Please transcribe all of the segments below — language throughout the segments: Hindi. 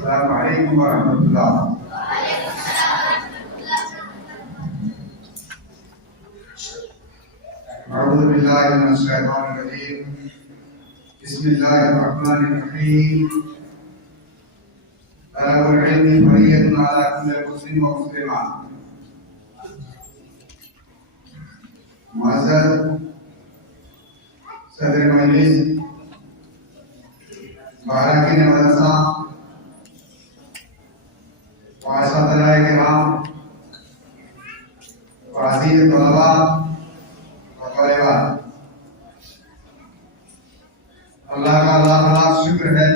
अस्सलामु अलैकुम व रहमतुल्लाह। अऊज़ु बिल्लाहि मिनश शैतानिर रजीम। बिस्मिल्लाहिर रहमानिर रहीम। तलबुल इल्मी फरीयदुन अला कुल्लि मुस्लिम व मुस्लिमा। मुअज़्ज़ज़ सदर मजलिस, बाराकीन मदरसा, वाइसतलाए किराम, वाज़ीर तलबा व तलेबात, अल्लाह का लाख लाख शुक्र है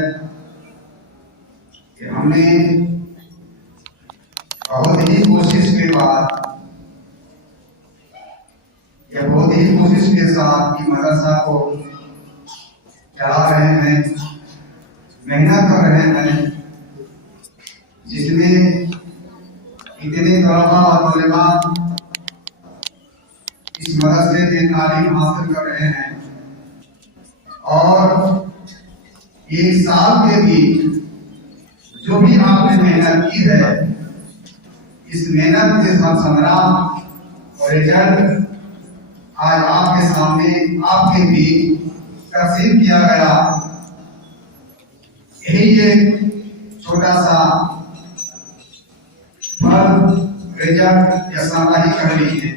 कि हमने बहुत ही कोशिश के बाद या बहुत ही कोशिश के साथ कि मदरसा को चला रहे हैं, मेहनत कर रहे हैं, जिसमें इतने तलबा और तलेबात इस मदरसे में तालीम हासिल कर रहे हैं और एक साल के भी जो भी आपने मेहनत की है, इस मेहनत के साथ संग्राम और रिजल्ट आज आपके सामने आपके भी तकसीम किया गया। यही एक छोटा सा फल रिजल्ट या साराही कर लीजिए।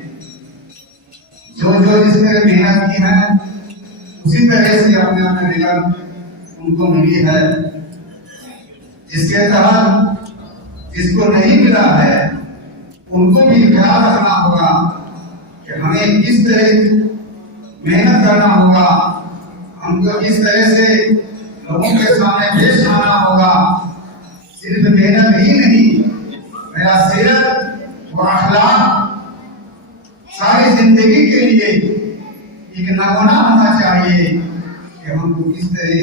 जो जिसने मेहनत की है उसी तरह से अपने अपने रिजल्ट उनको मिली है। जिसके तहत जिसको नहीं मिला है उनको भी ख्याल रखना होगा कि हमें किस तरह मेहनत करना होगा, हमको किस तरह से लोगों के सामने पेश आना होगा। सिर्फ मेहनत ही नहीं, मेरा सीरत व अखलाक सारी जिंदगी के लिए एक नमूना होना चाहिए कि हमको किस तरह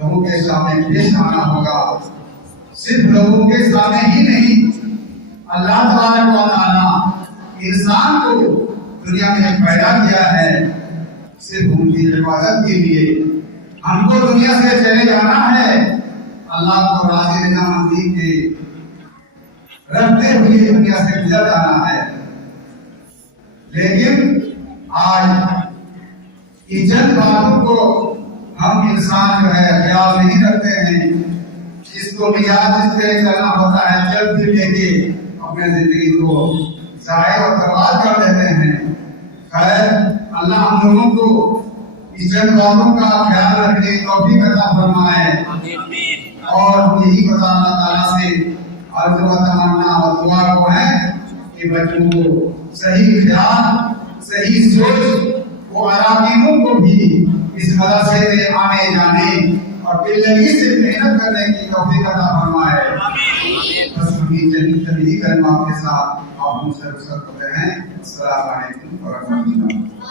लोगों के सामने पेश आना होगा। सिर्फ लोगों के सामने ही नहीं, अल्लाह तबारक व तआला इंसान को दुनिया में पैदा किया है सिर्फ उनकी इबादत के लिए। हमको दुनिया से चले जाना है, अल्लाह को राजी रज़ामंदी के रखते हुए दुनिया से गुजर जाना है। लेकिन आज इस चंद बातों को हम इंसान जो है ख्याल नहीं रखते हैं। जिसको मिजाज जिस तरह करना होता है चल फिर लेके अपने जिंदगी को ज़ाया और बर्बाद कर देते हैं। खैर, अल्लाह हम लोगों को इस चंद बातों का ख्याल रखने की तौफीक अता फरमाए और यही बता अल्लाह ताला से अर्ज़ व तमन्ना और दुआ को है कि बच्चों को सही ख्याल, सही सोच वो अराकीनों को भी इस मदरसे में आने जाने और दिललगी से मेहनत करने की तौफीक अता फरमाए। बस यही कलमा के साथ आप मुझसे रुखसत होते हैं। अस्सलामु अलैकुम व रहमतुल्लाह।